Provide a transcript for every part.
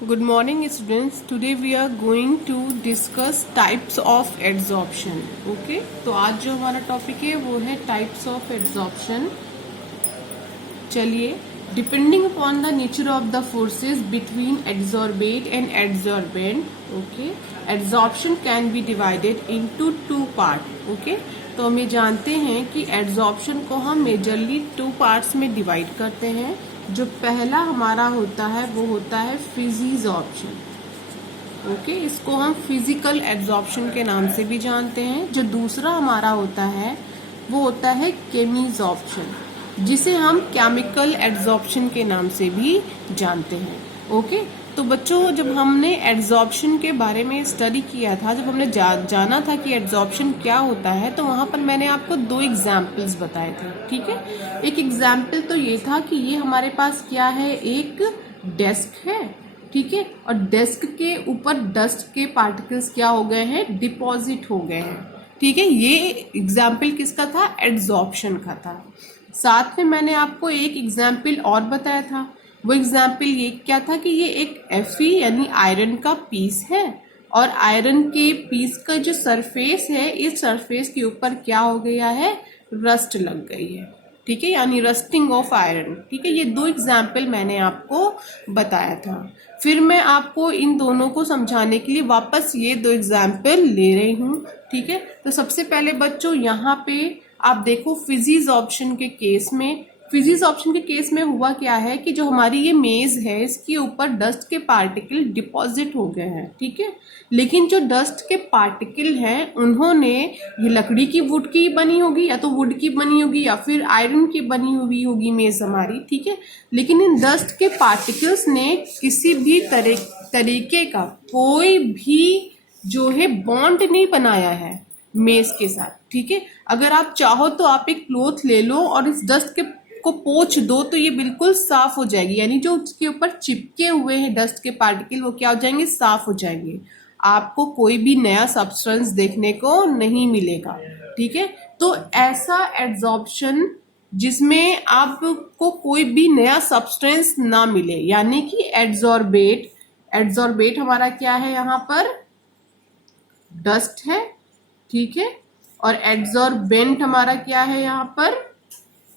Good morning students. Today we are going to discuss types of adsorption. Okay? तो आज जो हमारा topic है वो है types of adsorption. चलिए, depending upon the nature of the forces between adsorbate and adsorbent, okay, adsorption can be divided into two parts. Okay? तो हम ये जानते हैं कि adsorption को हम मेजरली टू पार्ट्स में डिवाइड करते हैं. जो पहला हमारा होता है वो होता है फिजिजॉर्प्शन. ओके, इसको हम फिजिकल एड्सॉर्प्शन के नाम से भी जानते हैं. जो दूसरा हमारा होता है वो होता है केमिजॉर्प्शन, जिसे हम केमिकल एड्सॉर्प्शन के नाम से भी जानते हैं. ओके, तो बच्चों जब हमने एड्सॉर्प्शन के बारे में स्टडी किया था, जब हमने जाना था कि एड्सॉर्प्शन क्या होता है, तो वहां पर मैंने आपको दो एग्जाम्पल्स बताए थे. ठीक है, एक एग्जाम्पल तो ये था कि ये हमारे पास क्या है, एक डेस्क है. ठीक है, और डेस्क के ऊपर डस्ट के पार्टिकल्स क्या हो गए हैं, डिपॉजिट हो गए हैं. ठीक है, ये एग्जाम्पल किसका था, एड्सॉर्प्शन का था. साथ में मैंने आपको एक एग्जाम्पल और बताया था. वो एग्जाम्पल ये क्या था कि ये एक Fe यानी आयरन का पीस है, और आयरन के पीस का जो सरफेस है, इस सरफेस के ऊपर क्या हो गया है, रस्ट लग गई है. ठीक है, यानी रस्टिंग ऑफ आयरन. ठीक है, ये दो एग्जाम्पल मैंने आपको बताया था. फिर मैं आपको इन दोनों को समझाने के लिए वापस ये दो एग्जाम्पल ले रही हूँ. ठीक है, तो सबसे पहले बच्चों यहाँ पे आप देखो फिजिजॉर्प्शन के केस में हुआ क्या है कि जो हमारी ये मेज है, इसके ऊपर डस्ट के पार्टिकल डिपॉजिट हो गए हैं. ठीक है, लेकिन जो डस्ट के पार्टिकल हैं उन्होंने, ये लकड़ी की वुड की बनी होगी, या तो वुड की बनी होगी या फिर आयरन की बनी हुई होगी मेज हमारी. ठीक है, लेकिन इन डस्ट के पार्टिकल्स ने किसी भी तरीके का कोई भी जो है बॉन्ड नहीं बनाया है मेज के साथ. ठीक है, अगर आप चाहो तो आप एक क्लॉथ ले लो और इस डस्ट के को पोंछ दो तो ये बिल्कुल साफ हो जाएगी. यानी जो उसके ऊपर चिपके हुए हैं डस्ट के पार्टिकल, वो क्या हो जाएंगे, साफ हो जाएंगे. आपको कोई भी नया सब्सटेंस देखने को नहीं मिलेगा. ठीक है, तो ऐसा एड्सॉर्प्शन जिसमें आपको कोई भी नया सब्सटेंस ना मिले, यानी कि एड्सॉर्बेट हमारा क्या है, यहाँ पर डस्ट है. ठीक है, और एड्सॉर्बेंट हमारा क्या है, यहाँ पर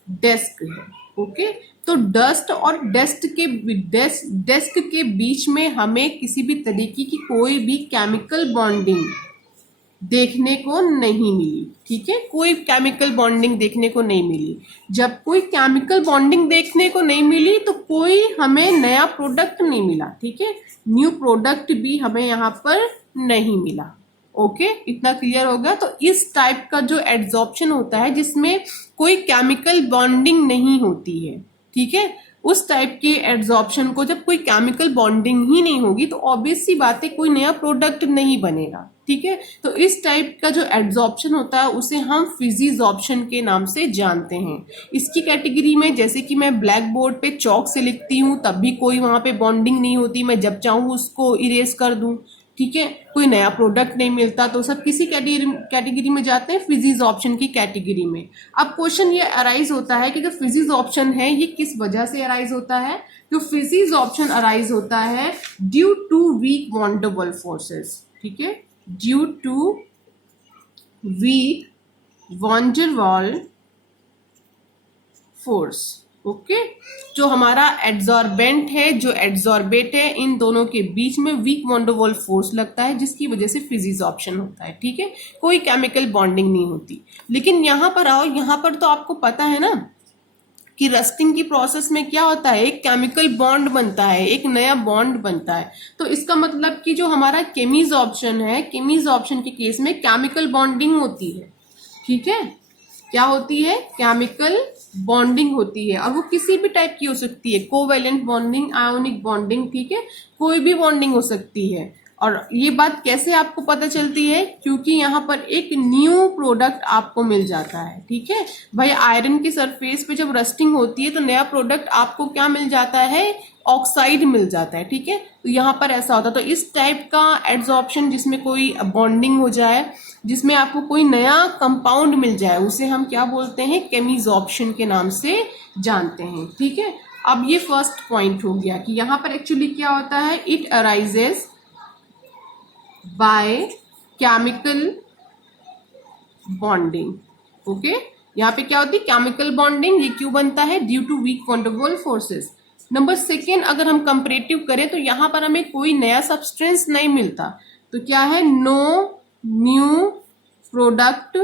डेस्क है. ओके, तो डस्ट और डेस्क के बीच में हमें किसी भी तरीके की कोई भी केमिकल बॉन्डिंग देखने को नहीं मिली. ठीक है, कोई केमिकल बॉन्डिंग देखने को नहीं मिली. जब कोई केमिकल बॉन्डिंग देखने को नहीं मिली तो कोई हमें नया प्रोडक्ट नहीं मिला. ठीक है, न्यू प्रोडक्ट भी हमें यहाँ पर नहीं मिला. ओके, इतना क्लियर होगा. तो इस टाइप का जो एड्सॉर्प्शन होता है जिसमें कोई केमिकल बॉन्डिंग नहीं होती है, ठीक है, उस टाइप के एड्सॉर्प्शन को, जब कोई केमिकल बॉन्डिंग ही नहीं होगी तो ऑब्वियस सी बात है कोई नया प्रोडक्ट नहीं बनेगा. ठीक है, तो इस टाइप का जो एड्सॉर्प्शन होता है उसे हम फिजिजॉर्प्शन के नाम से जानते हैं. इसकी कैटेगरी में, जैसे कि मैं ब्लैक बोर्ड पे चौक से लिखती हूँ तब भी कोई वहां पे बॉन्डिंग नहीं होती, मैं जब चाहूँ उसको इरेज कर दूं. ठीक है, कोई नया प्रोडक्ट नहीं मिलता, तो सब किसी कैटेगरी में जाते हैं, फिजिजॉर्प्शन की कैटेगरी में. अब क्वेश्चन ये अराइज होता है कि जो फिजिजॉर्प्शन है ये किस वजह से अराइज होता है. तो फिजिजॉर्प्शन अराइज होता है ड्यू टू वीक वॉन डर वाल फोर्सेस. ठीक है, ड्यू टू वीक वॉन डर वाल फोर्स. ओके, जो हमारा एड्सॉर्बेंट है, जो एड्सॉर्बेट है, इन दोनों के बीच में वीक वॉन डर वाल फोर्स लगता है, जिसकी वजह से फिजिजॉर्प्शन होता है. ठीक है, कोई केमिकल बॉन्डिंग नहीं होती. लेकिन यहां पर आओ, यहां पर तो आपको पता है ना कि रस्टिंग की प्रोसेस में क्या होता है, एक केमिकल बॉन्ड बनता है, एक नया बॉन्ड बनता है. तो इसका मतलब कि जो हमारा केमिजॉर्प्शन है, केमिजॉर्प्शन के केस में केमिकल बॉन्डिंग होती है. ठीक है, क्या होती है, केमिकल बॉन्डिंग होती है, और वो किसी भी टाइप की हो सकती है, कोवेलेंट बॉन्डिंग, आयोनिक बॉन्डिंग. ठीक है, कोई भी बॉन्डिंग हो सकती है. और ये बात कैसे आपको पता चलती है, क्योंकि यहाँ पर एक न्यू प्रोडक्ट आपको मिल जाता है. ठीक है भाई, आयरन के सरफेस पे जब रस्टिंग होती है तो नया प्रोडक्ट आपको क्या मिल जाता है, ऑक्साइड मिल जाता है. ठीक है, तो यहाँ पर ऐसा होता है. तो इस टाइप का एड्सॉर्प्शन जिसमें कोई बॉन्डिंग हो जाए, जिसमें आपको कोई नया कंपाउंड मिल जाए, उसे हम क्या बोलते हैं, केमिजॉर्प्शन के नाम से जानते हैं. ठीक है, अब ये फर्स्ट पॉइंट हो गया कि यहाँ पर एक्चुअली क्या होता है, it arises by chemical bonding. Okay, यहाँ पे क्या होती है, केमिकल बॉन्डिंग। ये क्यों बनता है, due to weak van der Waals forces. Number second, अगर हम कंपेरेटिव करें तो यहाँ पर हमें कोई नया सब्सटेंस नहीं मिलता, तो क्या है, no new product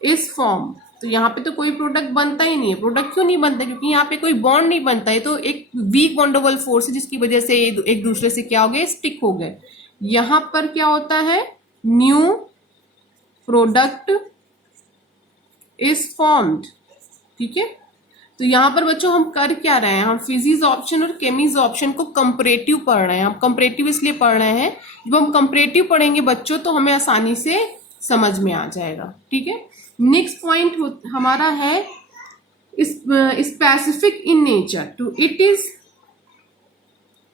is form. तो यहाँ पे तो कोई प्रोडक्ट बनता ही नहीं है। प्रोडक्ट क्यों नहीं बनता, क्योंकि यहाँ पे कोई बॉन्ड नहीं बनता है, तो एक weak van der Waals force है जिसकी वजह से एक दूसरे से क्या हो गए, स्टिक हो गए। यहाँ पर क्या होता है, न्यू प्रोडक्ट इज फॉर्म्ड। ठीक है, तो यहाँ पर बच्चों हम कर क्या रहे हैं, हम फिजिक्स ऑप्शन और केमिक्स ऑप्शन को कंपैरेटिव पढ़ रहे हैं। हम कंपैरेटिव इसलिए पढ़ रहे हैं, जब हम कंपैरेटिव पढ़ेंगे बच्चों तो हमें आसानी से समझ में आ जाएगा। ठीक है, नेक्स्ट पॉइंट हमारा है specific in nature, to it is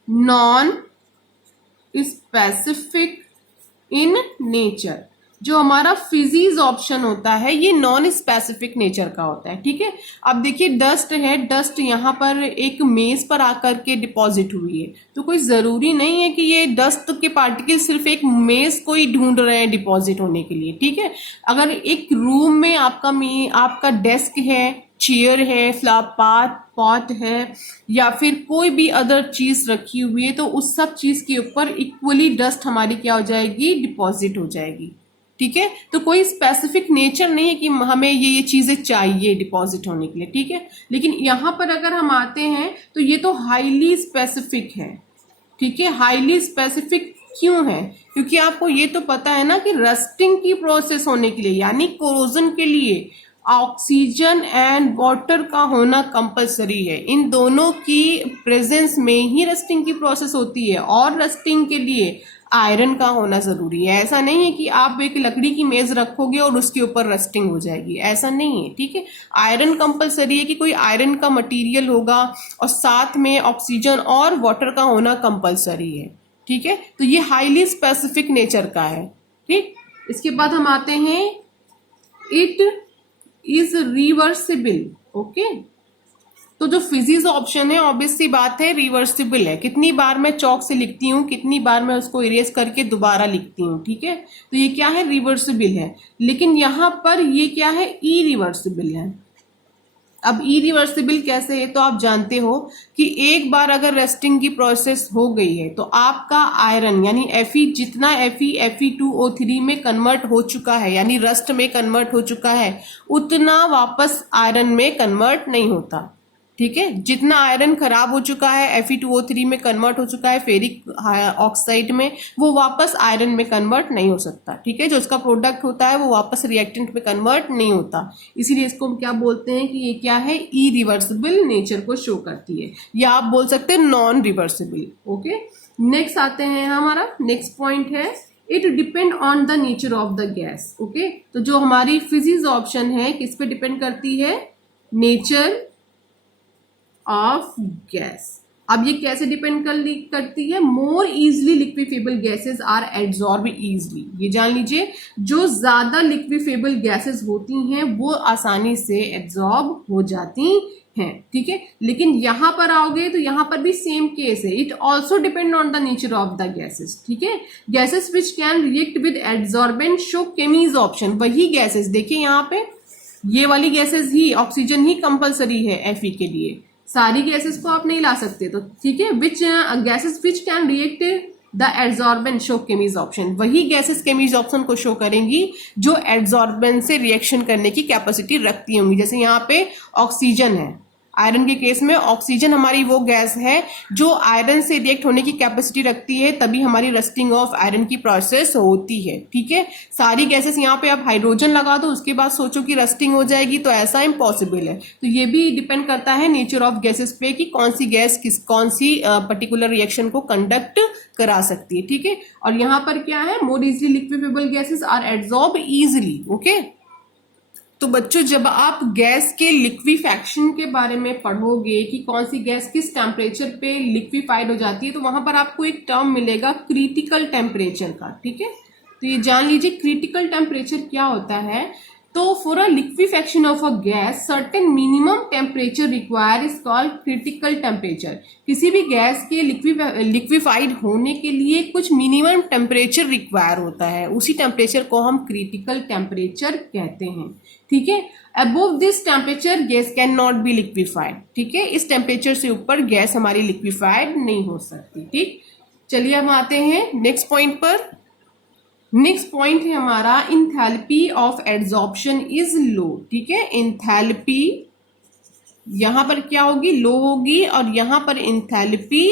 non specific in nature. जो हमारा फिजिक्स ऑप्शन होता है ये नॉन स्पेसिफिक नेचर का होता है। ठीक है, अब देखिए डस्ट है, डस्ट यहाँ पर एक मेज पर आकर के डिपॉजिट हुई है, तो कोई जरूरी नहीं है कि ये डस्ट के पार्टिकल सिर्फ एक मेज को ही ढूंढ रहे हैं डिपॉजिट होने के लिए। ठीक है, अगर एक रूम में आपका डेस्क है, चेयर है, फ्लावर पॉट है, या फिर कोई भी अदर चीज रखी हुई है, तो उस सब चीज के ऊपर इक्वली डस्ट हमारी क्या हो जाएगी, डिपॉजिट हो जाएगी। ठीक है, तो कोई स्पेसिफिक नेचर नहीं है कि हमें ये चीजें चाहिए डिपॉजिट होने के लिए। ठीक है, लेकिन यहां पर अगर हम आते हैं तो ये तो हाईली स्पेसिफिक है। ठीक है, हाईली स्पेसिफिक क्यों है, क्योंकि आपको ये तो पता है ना कि रस्टिंग की प्रोसेस होने के लिए, यानी कोरोजन के लिए ऑक्सीजन एंड वाटर का होना कंपलसरी है। इन दोनों की प्रेजेंस में ही रस्टिंग की प्रोसेस होती है, और रस्टिंग के लिए आयरन का होना जरूरी है। ऐसा नहीं है कि आप एक लकड़ी की मेज रखोगे और उसके ऊपर रस्टिंग हो जाएगी, ऐसा नहीं है। ठीक है, आयरन कंपलसरी है कि कोई आयरन का मटेरियल होगा, और साथ में ऑक्सीजन और वाटर का होना कंपलसरी है। ठीक है, तो ये हाईली स्पेसिफिक नेचर का है। ठीक, इसके बाद हम आते हैं इट इज रिवर्सिबल। ओके, तो जो फिजिक्स ऑप्शन है ऑब्वियस सी बात है रिवर्सिबल है। कितनी बार मैं चौक से लिखती हूँ, कितनी बार मैं उसको इरेज करके दोबारा लिखती हूँ। ठीक है, तो ये क्या है, रिवर्सिबल है। लेकिन यहाँ पर ये क्या है, इरिवर्सिबल है। अब इरिवर्सिबल कैसे है, तो आप जानते हो कि एक बार अगर रस्टिंग की प्रोसेस हो गई है तो आपका आयरन यानी Fe जितना Fe2O3 में कन्वर्ट हो चुका है, यानी रस्ट में कन्वर्ट हो चुका है, उतना वापस आयरन में कन्वर्ट नहीं होता। ठीक है, जितना आयरन खराब हो चुका है, Fe2O3 में कन्वर्ट हो चुका है फेरिक ऑक्साइड में, वो वापस आयरन में कन्वर्ट नहीं हो सकता। ठीक है, जो उसका प्रोडक्ट होता है वो वापस रिएक्टेंट में कन्वर्ट नहीं होता। इसीलिए इसको हम क्या बोलते हैं कि ये क्या है, इरिवर्सिबल नेचर को शो करती है, या आप बोल सकते हैं नॉन रिवर्सिबल। ओके, नेक्स्ट आते हैं, हमारा नेक्स्ट पॉइंट है it depend on the nature of the gas. Okay, तो जो हमारी फिजिक्स ऑप्शन है किस पे डिपेंड करती है, नेचर ऑफ गैस। अब ये कैसे डिपेंड करती है, more easily liquefiable gases are absorb easily. ये जान लीजिए, जो ज्यादा लिक्विफेबल गैसेस होती हैं वो आसानी से एब्जॉर्ब हो जाती हैं। ठीक है, लेकिन यहां पर आओगे तो यहां पर भी सेम केस है, it also depend on the nature of the gases. ठीक है, gases which can react with absorbent show chemisorption. वही गैसेस देखिए यहाँ पे, ये वाली गैसेस ही, ऑक्सीजन ही कंपलसरी है Fe के लिए, सारी गैसेस को आप नहीं ला सकते। तो ठीक है, which gases which can react the adsorbent show chemisorption, वही गैसेस केमीज ऑप्शन को शो करेंगी जो एड्सॉर्बेंट से रिएक्शन करने की कैपेसिटी रखती होंगी। जैसे यहाँ पे ऑक्सीजन है, आयरन के केस में ऑक्सीजन हमारी वो गैस है जो आयरन से रिएक्ट होने की कैपेसिटी रखती है, तभी हमारी रस्टिंग ऑफ आयरन की प्रोसेस होती है। ठीक है, सारी गैसेस यहाँ पे आप हाइड्रोजन लगा दो उसके बाद सोचो कि रस्टिंग हो जाएगी, तो ऐसा इम्पॉसिबल है। तो ये भी डिपेंड करता है नेचर ऑफ गैसेस पे कि कौन सी गैस कौन सी पर्टिकुलर रिएक्शन को कंडक्ट करा सकती है। ठीक है, और यहाँ पर क्या है, more easily liquefiable gases are absorb easily. Okay, तो बच्चों जब आप गैस के लिक्विफैक्शन के बारे में पढ़ोगे कि कौन सी गैस किस टेम्परेचर पे लिक्विफाइड हो जाती है, तो वहां पर आपको एक टर्म मिलेगा क्रिटिकल टेम्परेचर का। ठीक है, तो ये जान लीजिए क्रिटिकल टेम्परेचर क्या होता है। तो for a liquefaction of a gas certain minimum temperature require is called critical temperature. किसी भी गैस के लिक्विफाइड होने के लिए कुछ मिनिमम टेम्परेचर रिक्वायर होता है, उसी टेम्परेचर को हम क्रिटिकल टेम्परेचर कहते हैं। ठीक है, above this temperature gas can not be liquefied. ठीक है, इस टेम्परेचर से ऊपर गैस हमारी लिक्विफाइड नहीं हो सकती। ठीक, चलिए हम आते हैं नेक्स्ट पॉइंट पर। नेक्स्ट पॉइंट है हमारा enthalpy of adsorption is low. ठीक है, इंथैल्पी यहां पर क्या होगी, लो होगी, और यहां पर इंथैल्पी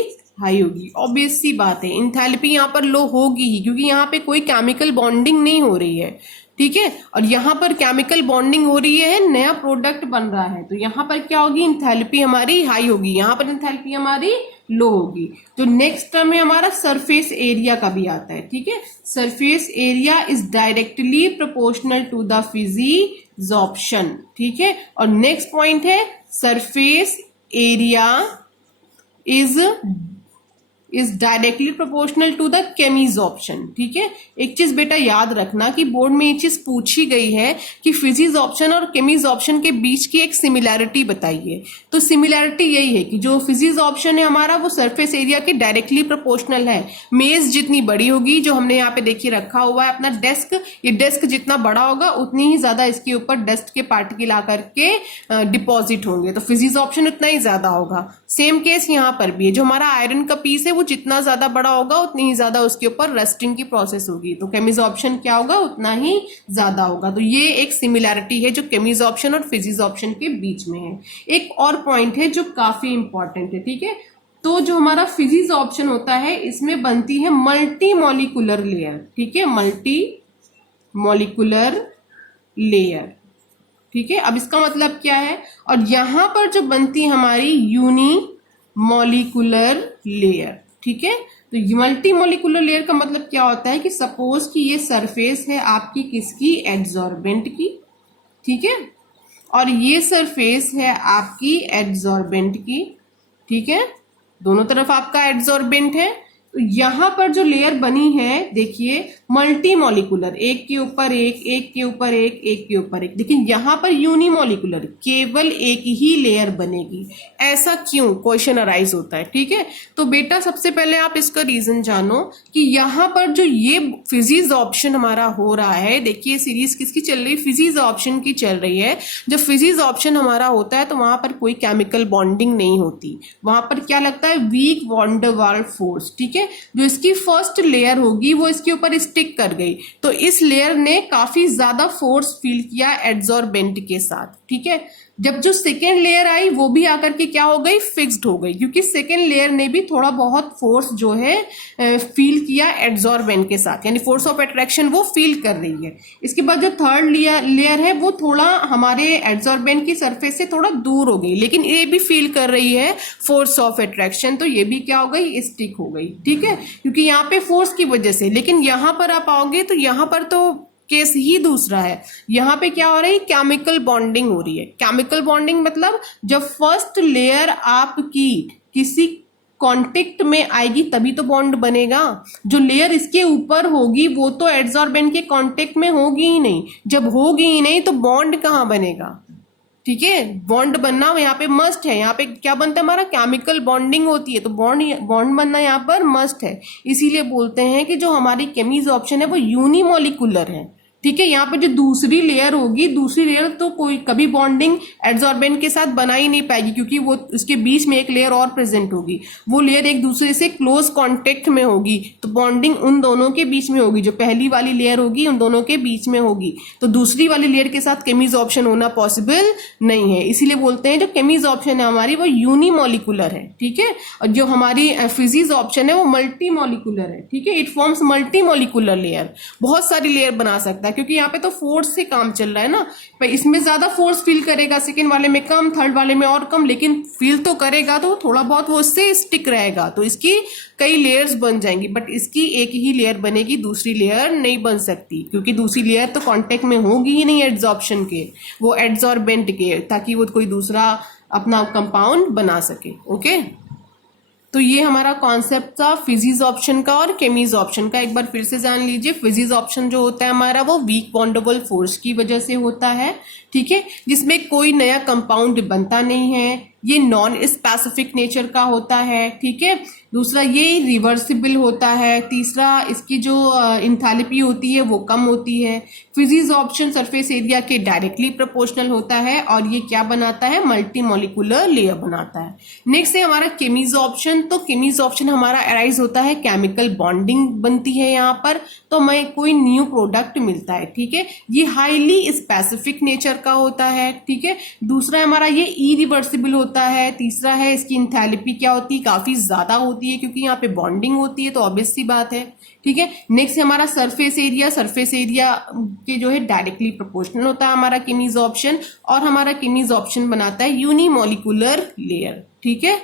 हाई होगी। ऑब्वियस सी बात है, इंथैल्पी यहां पर लो होगी ही, क्योंकि यहां पे कोई केमिकल बॉन्डिंग नहीं हो रही है। ठीक है, और यहां पर केमिकल बॉन्डिंग हो रही है, नया प्रोडक्ट बन रहा है, तो यहां पर क्या होगी, इंथैल्पी हमारी हाई होगी, यहां पर इंथैल्पी हमारी लो होगी। तो नेक्स्ट टर्म में हमारा सरफेस एरिया का भी आता है। ठीक है, surface area is directly proportional to the physisorption. ठीक है, और नेक्स्ट पॉइंट है surface area is directly proportional to the chemisorption. ठीक है, एक चीज बेटा याद रखना कि बोर्ड में ये चीज पूछी गई है कि फिजिजॉर्प्शन और केमिजॉर्प्शन के बीच की एक सिमिलैरिटी बताइए। तो सिमिलैरिटी यही है कि जो फिजिजॉर्प्शन है हमारा वो सरफेस एरिया के डायरेक्टली प्रोपोर्शनल है। मेज जितनी बड़ी होगी, जो हमने यहाँ पे देखिए रखा हुआ है अपना डेस्क, ये डेस्क जितना बड़ा होगा उतनी ही ज्यादा इसके ऊपर डस्ट के पार्टिकल आकर के डिपॉजिट होंगे, तो फिजिजॉर्प्शन उतना ही ज्यादा होगा। सेम केस यहाँ पर भी है, जो हमारा आयरन का पीस है वो जितना ज्यादा बड़ा होगा उतनी ही ज्यादा उसके ऊपर रस्टिंग की प्रोसेस होगी, तो केमिजॉर्प्शन क्या होगा, उतना ही ज्यादा होगा। तो ये एक सिमिलैरिटी है जो केमिजॉर्प्शन और फिजिजॉर्प्शन के बीच में है। एक और पॉइंट है जो काफी इंपॉर्टेंट है। ठीक है, तो जो हमारा फिजिजॉर्प्शन होता है इसमें बनती है मल्टी मॉलिक्यूलर लेयर। ठीक है, मल्टी मॉलिक्यूलर लेयर। ठीक है, अब इसका मतलब क्या है, और यहां पर जो बनती है हमारी यूनी मॉलिक्यूलर लेयर। ठीक है, तो मल्टी मॉलिक्यूलर लेयर का मतलब क्या होता है कि सपोज कि ये सरफेस है आपकी किसकी, एड्सॉर्बेंट की। ठीक है, और ये सरफेस है आपकी एड्सॉर्बेंट की। ठीक है, दोनों तरफ आपका एड्सॉर्बेंट है। तो यहां पर जो लेयर बनी है देखिए मल्टी मॉलिक्यूलर, एक के ऊपर एक, एक के ऊपर एक, एक के ऊपर एक, लेकिन यहां पर यूनिमॉलिक्यूलर केवल एक ही लेयर बनेगी। ऐसा क्यों, क्वेश्चन अराइज होता है। ठीक है, तो बेटा सबसे पहले आप इसका रीजन जानो कि यहां पर जो ये फिजिजॉर्प्शन हमारा हो रहा है, देखिए सीरीज किसकी चल रही है, फिजिजॉर्प्शन की चल रही है। जब फिजिजॉर्प्शन हमारा होता है तो वहां पर कोई केमिकल बॉन्डिंग नहीं होती, वहां पर क्या लगता है, weak van der Waals force. ठीक है, जो इसकी फर्स्ट लेयर होगी वो इसके ऊपर स्टिक कर गई, तो इस लेयर ने काफी ज्यादा फोर्स फील किया एड्सॉर्बेंट के साथ। ठीक है, जब जो सेकेंड लेयर आई वो भी आकर के क्या हो गई, फिक्स्ड हो गई, क्योंकि सेकेंड लेयर ने भी थोड़ा बहुत फोर्स जो है फील किया एड्सॉर्बेंट के साथ, यानी फोर्स ऑफ अट्रैक्शन वो फील कर रही है। इसके बाद जो थर्ड लेयर है वो थोड़ा हमारे एड्सॉर्बेंट की सरफेस से थोड़ा दूर हो गई, लेकिन ये भी फील कर रही है फोर्स ऑफ अट्रैक्शन, तो ये भी क्या हो गई, स्टिक हो गई। ठीक है, क्योंकि यहाँ पे फोर्स की वजह से, लेकिन यहां पर आप आओगे तो यहां पर तो केस ही दूसरा है। यहां पे क्या हो रही है, केमिकल बॉन्डिंग हो रही है। केमिकल बॉन्डिंग मतलब जब फर्स्ट लेयर आपकी किसी कांटेक्ट में आएगी तभी तो बॉन्ड बनेगा। जो लेयर इसके ऊपर होगी वो तो एड्सॉर्बेंट के कांटेक्ट में होगी ही नहीं, जब होगी ही नहीं तो बॉन्ड कहाँ बनेगा। ठीक है, बॉन्ड बनना यहाँ पे मस्ट है। यहाँ पे क्या बनता है, हमारा केमिकल बॉन्डिंग होती है, तो बॉन्ड बनना यहाँ पर मस्ट है। इसीलिए बोलते हैं कि जो हमारी केमिजॉर्प्शन है वो यूनिमॉलिक्यूलर है। ठीक है, यहाँ पे जो दूसरी लेयर होगी, दूसरी लेयर तो कोई कभी बॉन्डिंग एड्सॉर्बेंट के साथ बना ही नहीं पाएगी, क्योंकि वो उसके बीच में एक लेयर और प्रेजेंट होगी, वो लेयर एक दूसरे से क्लोज कांटेक्ट में होगी, तो बॉन्डिंग उन दोनों के बीच में होगी। जो पहली वाली लेयर होगी उन दोनों के बीच में होगी, तो दूसरी वाली लेयर के साथ केमिजॉर्प्शन होना पॉसिबल नहीं है। इसीलिए बोलते हैं जो केमिजॉर्प्शन है हमारी वो यूनिमॉलिक्यूलर है। ठीक है, और जो हमारी फिजिजॉर्प्शन है वो मल्टी मॉलिक्यूलर है। ठीक है, it forms multi molecular layer, बहुत सारी लेयर बना सकता है, क्योंकि यहाँ पे तो फोर्स से काम चल रहा है ना। पर इसमें ज्यादा फोर्स फील करेगा, सेकंड वाले में कम, थर्ड वाले में और कम, लेकिन फील तो करेगा, तो थोड़ा बहुत वो उससे स्टिक रहेगा, तो इसकी कई लेयर्स बन जाएंगी। बट इसकी एक ही लेयर बनेगी, दूसरी लेयर नहीं बन सकती, क्योंकि दूसरी लेयर तो कांटेक्ट में होगी ही नहीं एड्सॉर्प्शन के, वो एड्सॉर्बेंट के, ताकि वो कोई दूसरा अपना कंपाउंड बना सके। ओके, तो ये हमारा कॉन्सेप्ट था फिजिज ऑप्शन का और केमीज ऑप्शन का। एक बार फिर से जान लीजिए, फिजिज ऑप्शन जो होता है हमारा वो वीक बॉन्डेबल फोर्स की वजह से होता है, ठीक है, जिसमें कोई नया कंपाउंड बनता नहीं है, ये नॉन स्पेसिफिक नेचर का होता है, ठीक है। दूसरा, ये रिवर्सिबल होता है। तीसरा, इसकी जो इंथैल्पी होती है वो कम होती है। फिजिज ऑप्शन सरफेस एरिया के डायरेक्टली प्रोपोर्शनल होता है और ये क्या बनाता है, मल्टी मॉलिक्यूलर लेयर बनाता है। नेक्स्ट है हमारा केमीज ऑप्शन। तो केमीज ऑप्शन हमारा अराइज होता है, केमिकल बॉन्डिंग बनती है यहाँ पर, तो हमें कोई न्यू प्रोडक्ट मिलता है, ठीक है। ये हाईली स्पेसिफिक नेचर का होता है, ठीक है। दूसरा हमारा ये इरिवर्सिबल होता है। तीसरा है इसकी इंथैल्पी क्या होती है, काफी ज्यादा होती है, क्योंकि यहाँ पे बॉन्डिंग होती है, तो ऑब्वियस सी बात है, ठीक है। नेक्स्ट है हमारा सरफेस एरिया। सरफेस एरिया के जो है डायरेक्टली प्रोपोर्शनल होता है हमारा केमीज ऑप्शन, और हमारा केमीज ऑप्शन बनाता है यूनिमॉलिक्यूलर लेयर, ठीक है।